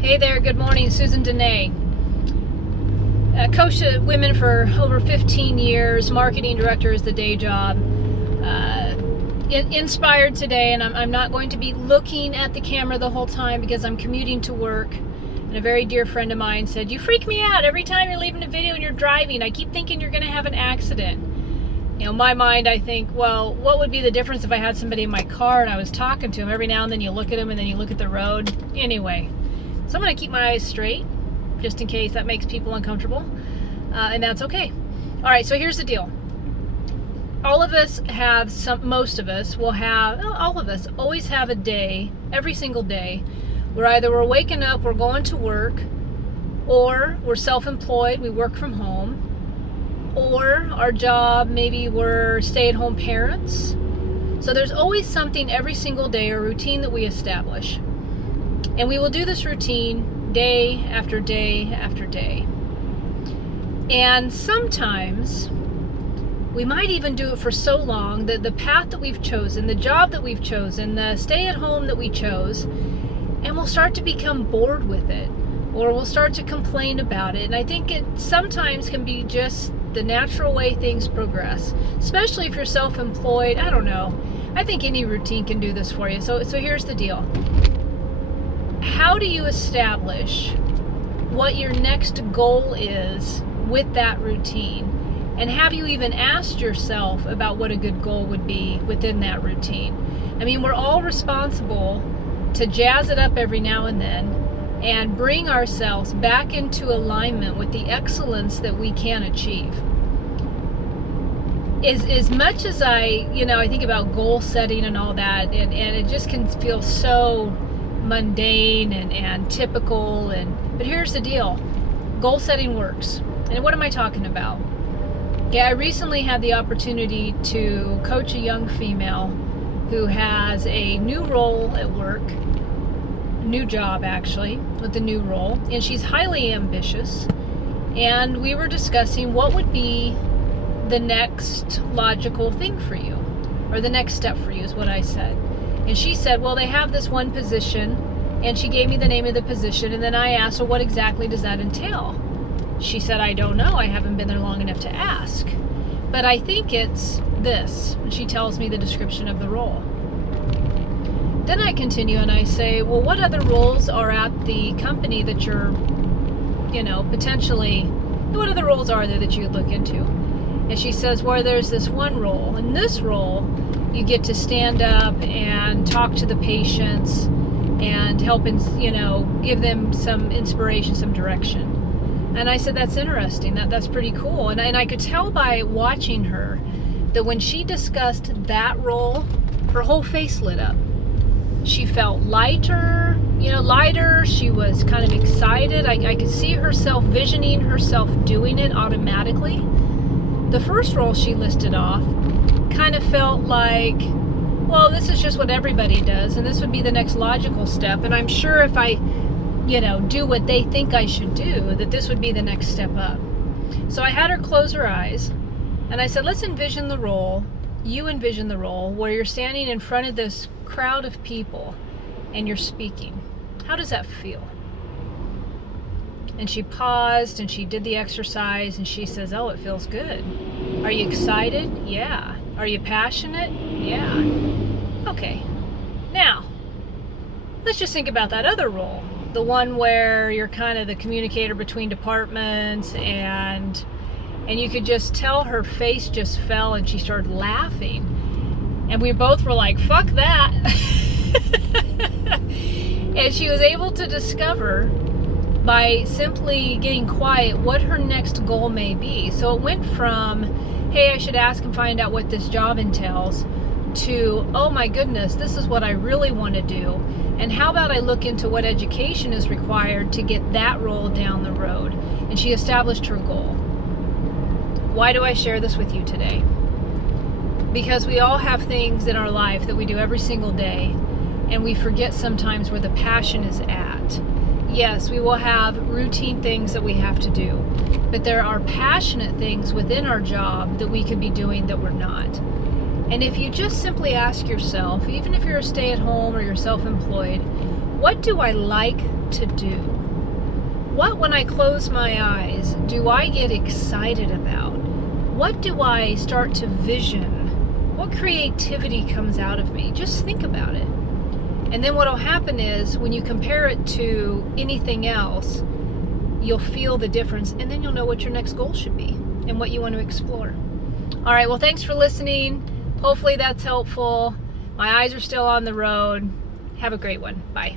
Hey there, good morning. Susan Dene. Coach women for over 15 years, marketing director is the day job. Inspired today, and I'm not going to be looking at the camera the whole time because I'm commuting to work. And a very dear friend of mine said, "You freak me out every time you're leaving a video and you're driving. I keep thinking you're going to have an accident." You know, in my mind, I think, well, what would be the difference if I had somebody in my car and I was talking to him? Every now and then you look at him and then you look at the road. Anyway, so I'm going to keep my eyes straight just in case that makes people uncomfortable. And that's okay. All right, so here's the deal. All of us have most of us will have, all of us always have a day, every single day, where either we're waking up, we're going to work, or we're self-employed, we work from home, or our job, maybe we're stay-at-home parents. So there's always something every single day, a routine that we establish. And we will do this routine day after day after day. And sometimes we might even do it for so long that the path that we've chosen, the job that we've chosen, the stay-at-home that we chose, and we'll start to become bored with it, or we'll start to complain about it. And I think it sometimes can be just the natural way things progress, especially if you're self-employed. I don't know. I think any routine can do this for you. So here's the deal. How do you establish what your next goal is with that routine? And have you even asked yourself about what a good goal would be within that routine? I mean, we're all responsible to jazz it up every now and then and bring ourselves back into alignment with the excellence that we can achieve. As much as I think about goal setting and all that, and it just can feel so mundane and typical, but here's the deal. Goal setting works. And what am I talking about? Okay, I recently had the opportunity to coach a young female who has a new role at work, new job actually, with the new role, and she's highly ambitious. And we were discussing what would be the next logical thing for you, or the next step for you is what I said. And she said, well, they have this one position, and she gave me the name of the position, and then I asked her, what exactly does that entail? She said, I don't know, I haven't been there long enough to ask. But I think it's this. And she tells me the description of the role. Then I continue and I say, well, what other roles are at the company that you're, potentially, what other roles are there that you would look into? And she says, well, there's this one role. In this role, you get to stand up and talk to the patients and help, give them some inspiration, some direction. And I said, that's interesting. That's pretty cool. And I could tell by watching her that when she discussed that role, her whole face lit up. She felt lighter. She was kind of excited. I could see herself visioning herself doing it automatically. The first role she listed off kind of felt like, well, this is just what everybody does, and this would be the next logical step. And I'm sure if I do what they think I should do, that this would be the next step up. So I had her close her eyes, and I said, let's envision the role. You envision the role where you're standing in front of this crowd of people and you're speaking. How does that feel? And she paused and she did the exercise and she says, oh, it feels good. Are you excited? Yeah. Are you passionate? Yeah. Okay. Now, let's just think about that other role. The one where you're kind of the communicator between departments, and you could just tell her face just fell and she started laughing. And we both were like, fuck that. And she was able to discover by simply getting quiet what her next goal may be. So it went from, hey, I should ask and find out what this job entails, to, oh my goodness, this is what I really want to do. And how about I look into what education is required to get that role down the road? And she established her goal. Why do I share this with you today? Because we all have things in our life that we do every single day, and we forget sometimes where the passion is at. Yes, we will have routine things that we have to do, but there are passionate things within our job that we could be doing that we're not. And if you just simply ask yourself, even if you're a stay-at-home or you're self-employed, What do I like to do? What, when I close my eyes, do I get excited about? What do I start to vision? What creativity comes out of me? Just think about it. And then what will happen is when you compare it to anything else, you'll feel the difference, and then you'll know what your next goal should be and what you want to explore. All right, well, thanks for listening. Hopefully that's helpful. My eyes are still on the road. Have a great one. Bye.